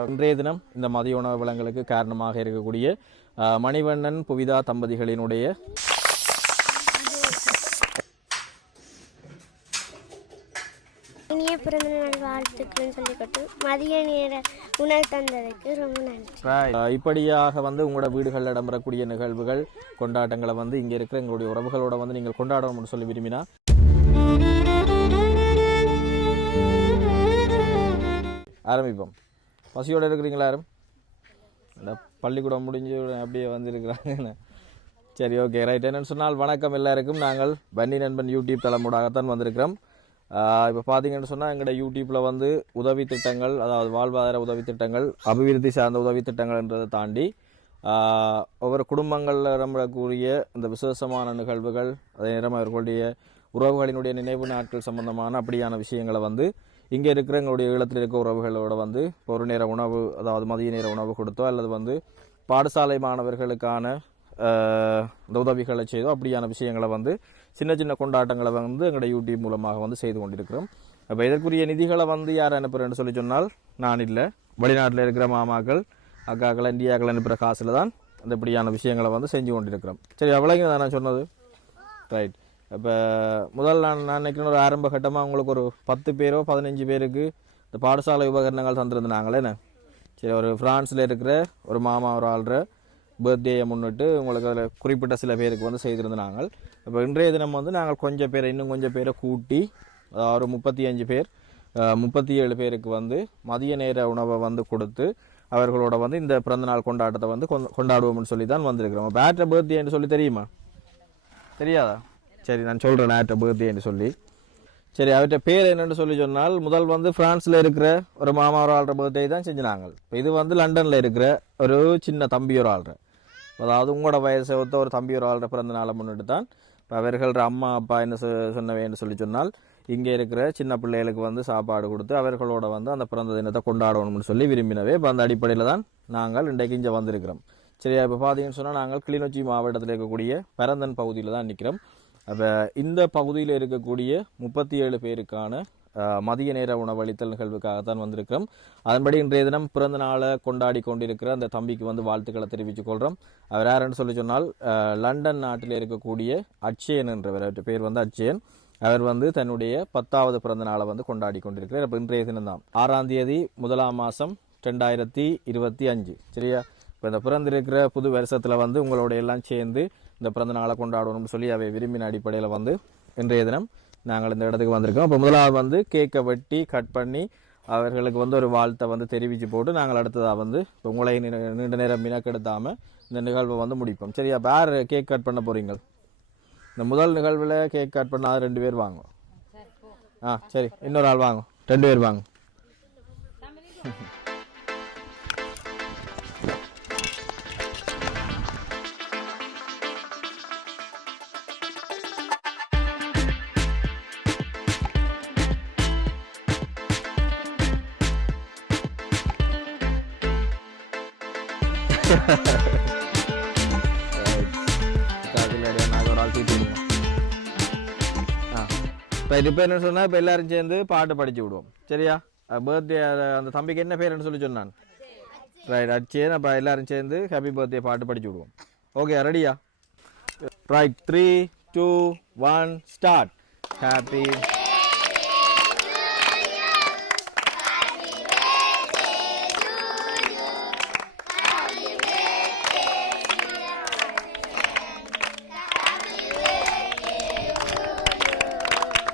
இன்றைய தினம் இந்த மதிய உணவு வளங்களுக்கு காரணமாக இருக்கக்கூடிய மணிவண்ணன் புவிதா தம்பதிகளினுடைய இனிய பிறந்த நாள் வாழ்த்துக்கள்னு சொல்லிக்கொண்டு மதிய நேர உணவு தந்ததுக்கு ரொம்ப நன்றி. இப்படியாக வந்து உங்களோட வீடுகளில் இடம்பெறக்கூடிய நிகழ்வுகள் கொண்டாட்டங்களை வந்து இங்கே இருக்கிற எங்களுடைய உறவுகளோட வந்து நீங்கள் கொண்டாடணும்னு சொல்லி விரும்பினா. ஆரம்பிப்போம். பசியோடு இருக்கிறீங்களா யாரும்? இந்த பள்ளிக்கூடம் முடிஞ்சு அப்படியே வந்திருக்கிறாங்க சரி ஓகே ரைட் என்னென்னு சொன்னால் வணக்கம் எல்லாருக்கும். நாங்கள் பன்னி நண்பன் யூடியூப் தலைமுடாகத்தான் வந்திருக்கிறோம். இப்போ பார்த்தீங்கன்னு சொன்னால் எங்களோட யூடியூப்பில் வந்து உதவி திட்டங்கள் அதாவது வாழ்வாதார உதவி திட்டங்கள் அபிவிருத்தி சார்ந்த உதவி திட்டங்கள்ன்றதை தாண்டி ஒவ்வொரு குடும்பங்களில் இடம்பெறக்கூடிய இந்த விசேஷமான நிகழ்வுகள் அதே நேரம் அவர்களுடைய உறவுகளினுடைய நினைவு நாட்கள் சம்பந்தமான அப்படியான விஷயங்களை வந்து இங்கே இருக்கிற எங்களுடைய ஈழத்தில் இருக்க உறவுகளோட வந்து ஒரு நேர உணவு அதாவது மதிய நேர உணவு கொடுத்தோ அல்லது வந்து பாடசாலை மாணவர்களுக்கான இந்த உதவிகளை செய்தோ அப்படியான விஷயங்களை வந்து சின்ன சின்ன கொண்டாட்டங்களை வந்து எங்களுடைய யூடியூப் மூலமாக வந்து செய்து கொண்டிருக்கிறோம். அப்போ இதற்குரிய நிதிகளை வந்து யார் அனுப்புகிறேன்னு சொல்லி சொன்னால் நான் இல்லை. வெளிநாட்டில் இருக்கிற மாமாக்கள் அக்காக்கள் இந்தியாக்கள் அனுப்புகிற காசில் தான் அந்த இப்படியான விஷயங்களை வந்து செஞ்சு கொண்டிருக்கிறோம். சரி அவ்வளோங்க தான் நான் சொன்னது. ரைட் இப்போ முதல் நான் நான் நினைக்கிறேன் ஒரு ஆரம்ப கட்டமாக உங்களுக்கு ஒரு பத்து பேரோ பதினஞ்சு பேருக்கு இந்த பாடசாலை உபகரணங்கள் தந்திருந்தாங்களே சரி ஒரு ஃப்ரான்ஸில் இருக்கிற ஒரு மாமா ஒரு ஆள்ற பர்த்டேயை முன்னிட்டு உங்களுக்கு அதில் குறிப்பிட்ட சில பேருக்கு வந்து செய்திருந்தாங்க இப்போ இன்றைய தினம் வந்து நாங்கள் கொஞ்சம் பேரை இன்னும் கொஞ்சம் பேரை கூட்டி அதாவது ஒரு முப்பத்தி அஞ்சு பேர் முப்பத்தி ஏழு பேருக்கு வந்து மதிய நேர உணவை வந்து கொடுத்து அவர்களோட வந்து இந்த பிறந்தநாள் கொண்டாட்டத்தை வந்து கொண்டாடுவோம்னு சொல்லி தான் வந்திருக்கிறோம் பேட்டர் பர்த்டேன்னு சொல்லி தெரியுமா? தெரியாதா? சரி நான் சொல்கிறேன் அவர்கிட்ட பர்த்டேன்னு சொல்லி. சரி அவர்கிட்ட பேர் என்னென்னு சொல்லி சொன்னால் முதல் வந்து ஃப்ரான்ஸில் இருக்கிற ஒரு மாமா ஒரு ஆள்ற பர்த்டே தான் செஞ்சினாங்க. இப்போ இது வந்து லண்டனில் இருக்கிற ஒரு சின்ன தம்பி ஒரு ஆள்ற அதாவது உங்களோட வயசை ஒத்த ஒரு தம்பி ஒரு ஆள்ற பிறந்த நாளை முன்னிட்டு தான் இப்போ அவர்களோட அம்மா அப்பா என்ன சொ- சொன்னவேன்னு சொல்லி சொன்னால் இங்கே இருக்கிற சின்ன பிள்ளைகளுக்கு வந்து சாப்பாடு கொடுத்து அவர்களோட வந்து அந்த பிறந்த தினத்தை கொண்டாடணும்னு சொல்லி விரும்பினவே. இப்போ அந்த அடிப்படையில் தான் நாங்கள் இன்றைக்கு இங்கே வந்திருக்கிறோம். சரியா இப்போ பார்த்தீங்கன்னு சொன்னால் நாங்கள் கிளிநொச்சி மாவட்டத்தில் இருக்கக்கூடிய பரந்தன் பகுதியில் தான் நிற்கிறோம் அப்போ இந்த பகுதியில் இருக்கக்கூடிய முப்பத்தி ஏழு பேருக்கான மதிய நேர உணவளித்தல் நிகழ்வுக்காகத்தான் வந்திருக்கிறோம். அதன்படி இன்றைய தினம் பிறந்த நாளை கொண்டாடி கொண்டிருக்கிற அந்த தம்பிக்கு வந்து வாழ்த்துக்களை தெரிவித்துக் கொள்கிறோம் அவர் யாருன்னு சொல்லி சொன்னால் லண்டன் நாட்டில் இருக்கக்கூடிய அச்சயன் என்றவர். பேர் வந்து அச்சயன் அவர் வந்து தன்னுடைய பத்தாவது பிறந்த நாளை வந்து கொண்டாடி கொண்டிருக்கிறார். அப்போ இன்றைய தினம் தான் ஆறாம் தேதி முதலாம் மாதம் ரெண்டாயிரத்தி இருபத்தி அஞ்சு. சரியா? இப்போ இந்த பிறந்திருக்கிற புது வருஷத்தில் வந்து உங்களோட எல்லாம் சேர்ந்து இந்த பிறந்த நாளை கொண்டாடணும்னு சொல்லி அவை விரும்பின அடிப்படையில் வந்து இன்றைய தினம் நாங்கள் இந்த இடத்துக்கு வந்திருக்கோம். அப்போ முதலாவது வந்து கேக்கை வெட்டி கட் பண்ணி அவர்களுக்கு வந்து ஒரு வாழ்த்தை வந்து தெரிவித்து போட்டு நாங்கள் அடுத்ததாக வந்து இப்போ உங்களை நீண்ட நேரம் மினக்கெடுத்தாமல் இந்த நிகழ்வை வந்து முடிப்போம். சரியா வேறு யார் கேக் கட் பண்ண போகிறீங்க இந்த முதல் நிகழ்வில் கேக் கட் பண்ணாத ரெண்டு பேர் வாங்க. ஆ சரி இன்னொரு ஆள் வாங்க. ரெண்டு பேர் வாங்க. இப்போ ஒரு ஆள் இப்போ என்ன சொன்னால் இப்போ எல்லாரும் சேர்ந்து பாட்டு படித்து விடுவோம். சரியா? பர்த்டே அந்த தம்பிக்கு என்ன பேருன்னு சொல்லி சொன்னான்? ரைட் அடிச்சேன் அப்போ எல்லாரும் சேர்ந்து ஹாப்பி பர்த்டே பாட்டு படித்து விடுவோம். ஓகே ரெடியா right three two one start happy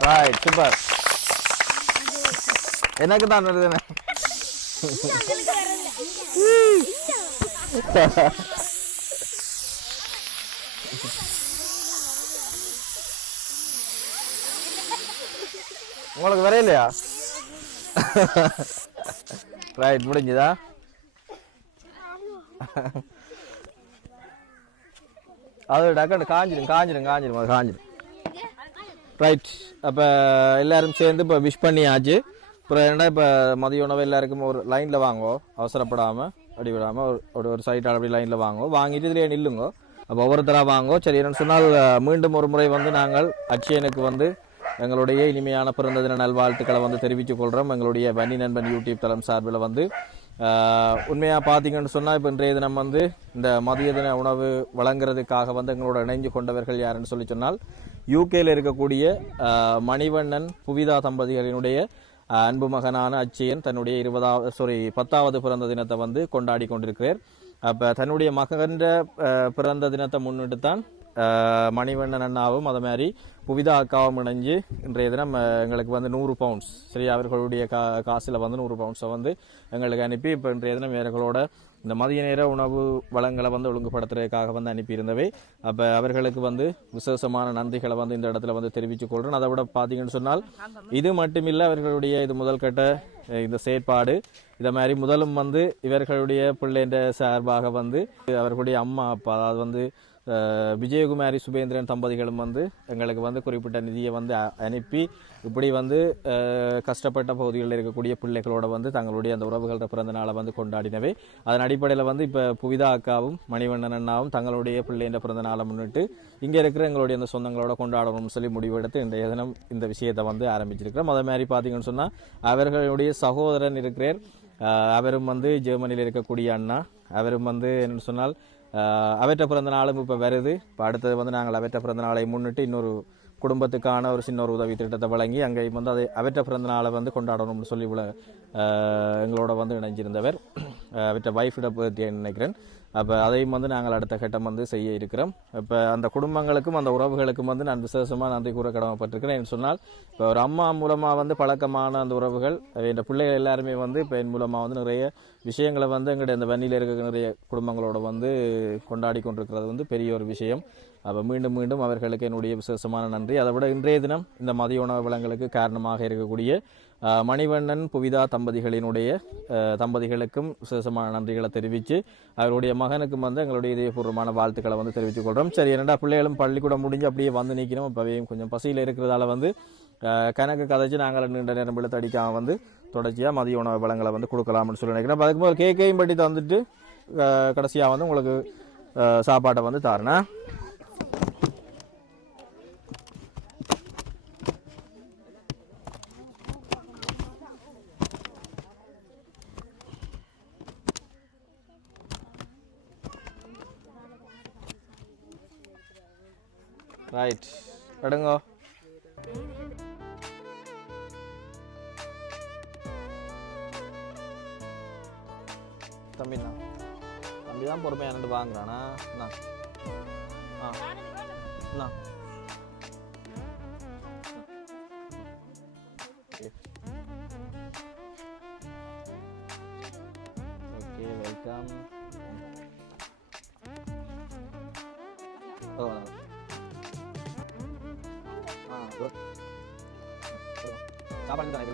right super எனக்கு தான் வருதுண்ணே உங்களுக்கு வரையிலையா ரைட் முடிஞ்சுதா அது டக்குன்னு காஞ்சிடும் காஞ்சிடும் காஞ்சிடும் காஞ்சிடும் ரைட் அப்போ எல்லாரும் சேர்ந்து இப்போ விஷ் பண்ணியாச்சு அப்புறம் என்ன இப்போ மதிய உணவு எல்லாருக்கும் ஒரு லைனில் வாங்கோ. அவசரப்படாமல் அப்படி விடாமல் ஒரு ஒரு ஒரு சைட்டால் அப்படி லைனில் வாங்குவோம் வாங்கிட்டு இதிலே நில்லுங்கோ. அப்போ ஒவ்வொருத்தராக வாங்கோ. சரி என்னன்னு சொன்னால் மீண்டும் ஒரு முறை வந்து நாங்கள் அட்சயனுக்கு வந்து எங்களுடைய இனிமையான பிறந்த தின நல்வாழ்த்துக்களை வந்து தெரிவித்துக் கொள்கிறோம் எங்களுடைய வன்னி நண்பன் யூடியூப் தளம் சார்பில் வந்து உண்மையாக பார்த்தீங்கன்னு சொன்னால் இப்போ இன்றைய தினம் வந்து இந்த மதிய தின உணவு வழங்குறதுக்காக வந்து எங்களோட இணைஞ்சு கொண்டவர்கள் யாருன்னு சொல்லி சொன்னால் யூகேயில் இருக்கக்கூடிய மணிவண்ணன் புவிதா தம்பதிகளினுடைய அன்பு மகனான அச்சியன் தன்னுடைய இருபதாவது சாரி பத்தாவது பிறந்த தினத்தை வந்து கொண்டாடி கொண்டிருக்கிறார். அப்போ தன்னுடைய மகன்ற பிறந்த தினத்தை முன்னிட்டு தான் மணிவண்ணன் அண்ணாவும் அதே மாதிரி புவிதா அக்காவும் இணைஞ்சு இன்றைய தினம் எங்களுக்கு வந்து நூறு பவுண்ட்ஸ் சரி அவர்களுடைய கா காசில் வந்து நூறு பவுண்ட்ஸை வந்து எங்களுக்கு அனுப்பி இப்போ இன்றைய தினம் இவர்களோட இந்த மதிய நேர உணவு வளங்களை வந்து ஒழுங்குபடுத்துறதுக்காக வந்து அனுப்பியிருந்தவை. அப்போ அவர்களுக்கு வந்து விசேஷமான நன்றிகளை வந்து இந்த இடத்துல வந்து தெரிவித்துக் கொள்கிறேன் அதை விட பார்த்தீங்கன்னு சொன்னால் இது மட்டுமில்லை அவர்களுடைய இது முதல்கட்ட இந்த செயற்பாடு. இதை மாதிரி முதலும் வந்து இவர்களுடைய பிள்ளைன்ற சார்பாக வந்து அவர்களுடைய அம்மா அப்பா அதாவது வந்து விஜயகுமாரி சுபேந்திரன் தம்பதிகளும் வந்து எங்களுக்கு வந்து குறிப்பிட்ட நிதியை வந்து அ- அனுப்பி இப்படி வந்து கஷ்டப்பட்ட பகுதிகளில் இருக்கக்கூடிய பிள்ளைகளோட வந்து தங்களுடைய அந்த உறவுகளோட பிறந்த நாளை வந்து கொண்டாடினவை. அதன் அடிப்படையில் வந்து இப்போ புவிதா அக்காவும் மணிவண்ணன் அண்ணாவும் தங்களுடைய பிள்ளைன்ற பிறந்த நாளை முன்னிட்டு இங்கே இருக்கிற எங்களுடைய அந்த சொந்தங்களோட கொண்டாடணும்னு சொல்லி முடிவெடுத்து இந்த தினம் இந்த விஷயத்தை வந்து ஆரம்பிச்சிருக்கிறோம். அதே மாதிரி பார்த்தீங்கன்னு சொன்னால் அவர்களுடைய சகோதரன் இருக்கிறார் அவரும் வந்து ஜெர்மனியில் இருக்கக்கூடிய அண்ணா. அவரும் வந்து என்னென்னு சொன்னால் அவற்ற பிறந்த நாளும் இப்போ வருது. இப்போ அடுத்தது வந்து நாங்கள் அவற்ற பிறந்த நாளை முன்னிட்டு இன்னொரு குடும்பத்துக்கான ஒரு சின்ன ஒரு உதவி திட்டத்தை வழங்கி அங்கே வந்து அதை அவற்ற பிறந்த நாளை வந்து கொண்டாடணும்னு சொல்லி இவ்வளோ எங்களோட வந்து இணைஞ்சிருந்தவர். ஆஹ் அவற்ற பற்றி நினைக்கிறேன். அப்போ அதையும் வந்து நாங்கள் அடுத்த கட்டம் வந்து செய்ய இருக்கிறோம். இப்போ அந்த குடும்பங்களுக்கும் அந்த உறவுகளுக்கும் வந்து நான் விசேஷமாக நன்றி கூற கடமைப்பட்டிருக்கிறேன் என்று சொன்னால் இப்போ ஒரு அம்மா மூலமாக வந்து பழக்கமான அந்த உறவுகள் என் பிள்ளைகள் எல்லாருமே வந்து இப்போ என் மூலமாக வந்து நிறைய விஷயங்களை வந்து எங்களுடைய அந்த வன்னியில் இருக்கிற நிறைய குடும்பங்களோட வந்து கொண்டாடி கொண்டிருக்கிறது வந்து பெரிய ஒரு விஷயம். அப்போ மீண்டும் மீண்டும் அவர்களுக்கு என்னுடைய விசேஷமான நன்றி. அதை விட இன்றைய தினம் இந்த மதிய உணவு வளங்களுக்கு காரணமாக இருக்கக்கூடிய மணிவண்ணன் புவிதா தம்பதிகளினுடைய தம்பதிகளுக்கும் விசேஷமான நன்றிகளை தெரிவித்து அவருடைய மகனுக்கும் வந்து எங்களுடைய இதயபூர்வமான வாழ்த்துக்களை வந்து தெரிவித்துக் கொள்கிறோம் சரி இரண்டா பிள்ளைகளும் பள்ளிக்கூடம் முடிஞ்சு அப்படியே வந்து நிற்கணும் இப்போவே கொஞ்சம் பசியில் இருக்கிறதால வந்து கணக்கு கதைச்சு நாங்கள் நீண்ட நேரம் இழுத்து வந்து தொடர்ச்சியாக மதிய உணவு வளங்களை வந்து கொடுக்கலாம்னு சொல்லி நினைக்கிறேன். அப்ப அதுக்கு முதல் கேக்கையும் பட்டி தந்துட்டு கடைசியாக வந்து உங்களுக்கு சாப்பாட்டை வந்து தாரணா ரைட் எடுங்கோ தம்பிண்ணா தம்பி தான் பொறுமையாக ரெண்டு வாங்குறானா ஆ ஆ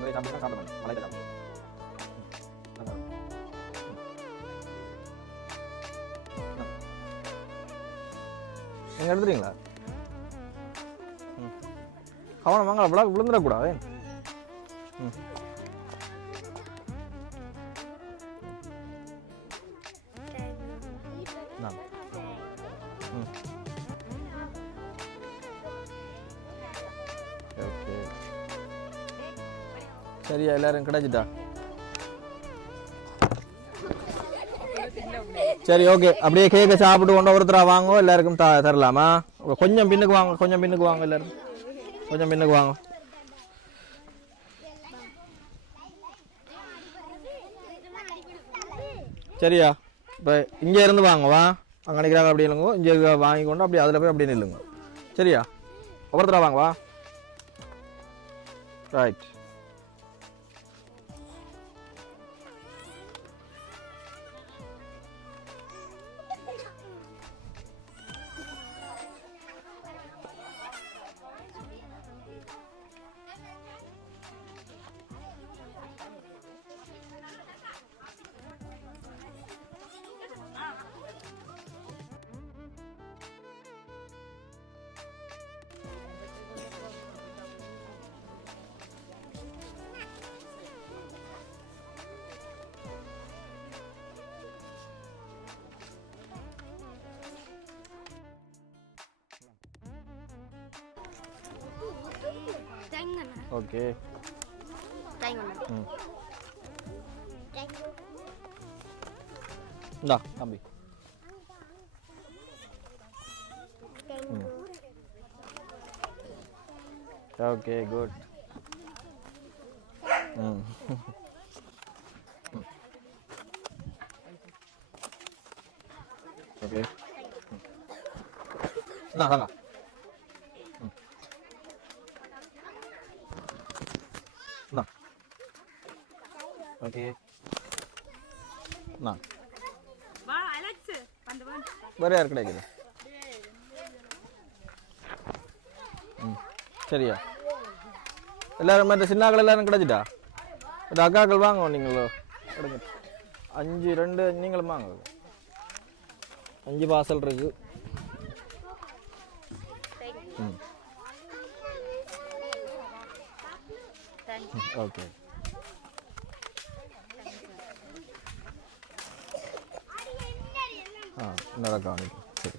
சாப்பாடு தானே சாப்பிட்டு தான் சாப்பிடணும் மலையில சாப்பிடணும் நீங்கள் எடுத்துறீங்களா கவனம் வாங்க விழா விழுந்துடக்கூடாது ம் ம் ஓகே சரியா எல்லாரும் கிடைச்சிட்டா? சரி ஓகே அப்படியே கேக்க சாப்பிட்டு கொண்டு ஒருத்தரா வாங்கோ எல்லாருக்கும் த தரலாமா? கொஞ்சம் பின்னுக்கு வாங்க கொஞ்சம் பின்னுக்கு வாங்க எல்லாரும். கொஞ்சம் பின்னுக்கு வாங்க. சரியா? இப்போ இங்கே இருந்து வாங்க வா. அங்கே நிற்கிறாங்க அப்படி இல்லைங்க இங்கே வாங்கி கொண்டு அப்படியே அதில் போய் அப்படியே நில்லுங்க. சரியா? ஒவ்வொருத்தரா வாங்க வா. ரைட் ஓகே ம் இந்தா தம்பி ஓகே குட் ம் ஓகே இந்தா தாங்க இந்தா ஓகே நான் வேறு யார் கிடைக்குது ம் சரியா எல்லாரும் மற்ற சின்னாக்கள் எல்லாரும் கிடைச்சிட்டா இந்த அக்காக்கள் வாங்க நீங்களோ கிடைங்க அஞ்சு ரெண்டு நீங்களும் வாங்க அஞ்சு வாசல் இருக்கு ம் ஓகே ஆ வாங்கிக்கோ சரி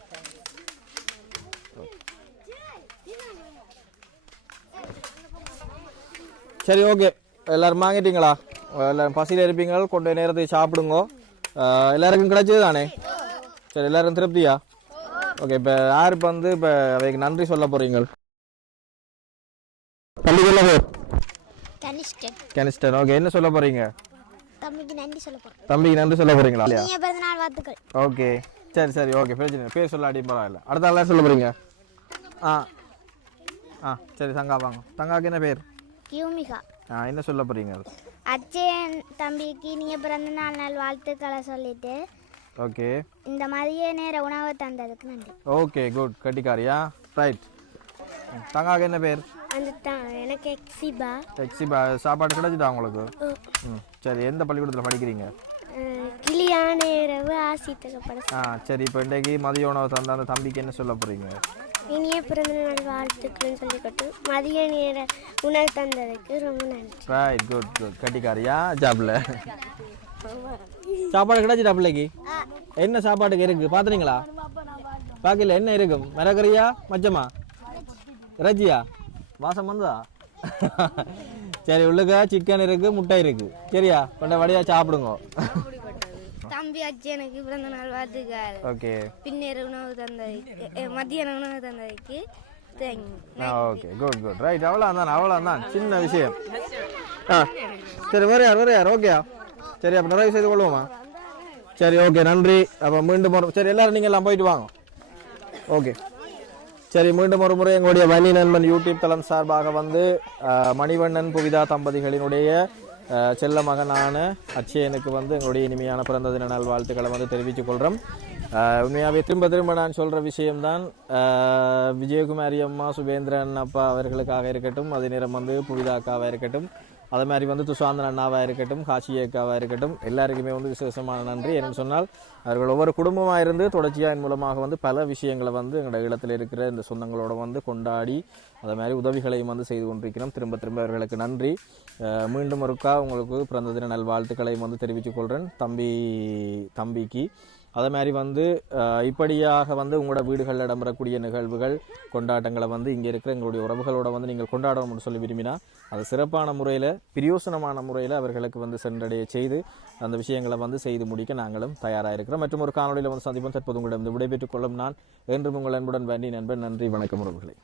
சரி ஓகே எல்லாரும் வாங்கிட்டீங்களா எல்லாரும் பசியில் இருப்பீங்க கொண்டு நேரத்துக்கு சாப்பிடுங்க எல்லாருக்கும் கிடைச்சது தானே சரி எல்லாரும் திருப்தியா ஓகே இப்போ யார் இப்போ வந்து இப்போ அவைக்கு நன்றி சொல்ல போறீங்க தம்பி சொல்ல கனிஷ்டன் ஓகே என்ன சொல்ல போறீங்க தம்பிக்கு நன்றி சொல்ல போகிறேன் தம்பிக்கு நன்றி சொல்ல போறீங்களா? இல்லையா நீ பிறந்த நாள் வாழ்த்துக்கள். ஓகே. சரி சரி ஓகே. பிரச்சனை. பேர் சொல்லாடி பரவாயில்ல. அடுத்த ஆள் சொல்ல போறீங்க? ஆ. ஆ சரி சங்கா வாங்க. தங்காக்கு என்ன பேர்? யூமிகா. ஆ என்ன சொல்ல போறீங்க? அஜயன் தம்பிக்கு நீங்கள் பிறந்த நாள் நாள் வாழ்த்துக்களை சொல்லிட்டு ஓகே. இந்த மதிய நேர உணவை தந்ததுக்கு நன்றி. Okay good. கட்டிக்காரியா? ரைட். தங்காக்கு என்ன பேர்? அந்த எனக்கு எக்ஸிபா டெக்ஸி பா சாப்பாடு கிடைச்சிட்டா உங்களுக்கு? ம் சரி. எந்த பள்ளிக்கூடத்தில் படிக்கிறீங்க? கிளியான இரவு ஆசித்தகப்பட ஆ சரி. இப்போ இன்றைக்கு மதிய உணவு தந்த அந்த தம்பிக்கு என்ன சொல்ல போறீங்க? இனிய பிறந்த நாள் வாழ்த்துக்கள்னு சொல்லிக்கொண்டு மதிய நேர உணவு தந்ததுக்கு ரொம்ப நன்றி. ரைட் குட் குட் கட்டிக்காரியா? ஜாப்ல சாப்பாடு கிடைச்சிட்டா பிள்ளைக்கு? என்ன சாப்பாடுக்கு இருக்கு? பாத்துறீங்களா? பாக்கல. என்ன இருக்கும் மிளகரியா மச்சமா. இறைச்சியா? வாசம் வந்ததா? சரி உள்ளுக்க சிக்கன் இருக்கு முட்டை இருக்கு. சரியா? கொண்ட வழியா சாப்பிடுங்க. தம்பி அஜயனுக்கு பிறந்த நாள் வாழ்த்துக்கள். ஓகே. பின்னர் உணவு தந்ததுக்கு மதியான உணவு தந்ததுக்கு ஓகே. குட் குட் ரைட் அவ்வளோ தான் அவ்வளோ தான். சின்ன விஷயம். ஆ சரி வேறு யார் வேறு யார்? ஓகேயா சரி அப்போ நிறைவு செய்து கொள்வோமா? சரி ஓகே நன்றி. அப்போ மீண்டும் சரி எல்லாரும் நீங்கள் எல்லாம் போயிட்டு வாங்க. ஓகே சரி மீண்டும் ஒரு முறை எங்களுடைய வலி நண்பன் யூடியூப் தளம் சார்பாக வந்து மணிவண்ணன் புவிதா தம்பதிகளினுடைய செல்ல மகனான அச்சயனுக்கு வந்து எங்களுடைய இனிமையான பிறந்த தின நாள் வாழ்த்துக்களை வந்து தெரிவித்துக் கொள்கிறோம் உண்மையாகவே திரும்ப திரும்ப நான் சொல்கிற விஷயம்தான் விஜயகுமாரி அம்மா சுபேந்திரன் அப்பா அவர்களுக்காக இருக்கட்டும் அதே நேரம் வந்து புவிதா அக்காவாக இருக்கட்டும் அதே மாதிரி வந்து துஷாந்தன் அண்ணாவாக இருக்கட்டும் காசி ஏக்காவாக இருக்கட்டும் எல்லாருக்குமே வந்து விசேஷமான நன்றி. என்னென்னு சொன்னால் அவர்கள் ஒவ்வொரு குடும்பமாக இருந்து தொடர்ச்சியாக மூலமாக வந்து பல விஷயங்களை வந்து எங்களோட இடத்துல இருக்கிற இந்த சொந்தங்களோட வந்து கொண்டாடி அதே மாதிரி உதவிகளையும் வந்து செய்து கொண்டிருக்கிறோம். திரும்ப திரும்ப அவர்களுக்கு நன்றி. மீண்டும் ஒருக்கா உங்களுக்கு பிறந்த தின நல்வாழ்த்துக்களையும் வந்து தெரிவித்துக் கொள்கிறேன் தம்பி தம்பிக்கு. அதே மாதிரி வந்து இப்படியாக வந்து உங்களோட வீடுகளில் இடம்பெறக்கூடிய நிகழ்வுகள் கொண்டாட்டங்களை வந்து இங்கே இருக்கிற எங்களுடைய உறவுகளோட வந்து நீங்கள் கொண்டாடணும்னு சொல்லி விரும்பினா அது சிறப்பான முறையில் பிரியோசனமான முறையில் அவர்களுக்கு வந்து சென்றடைய செய்து அந்த விஷயங்களை வந்து செய்து முடிக்க நாங்களும் தயாராக இருக்கிறோம். மற்றும் ஒரு காணொலியில் வந்து சந்திப்போம். தற்போது உங்களிடம் விடைபெற்றுக் கொள்ளும் நான் என்றும் உங்கள் அன்புடன் வேண்டி நண்பன் நன்றி வணக்கம் உறவுகளை.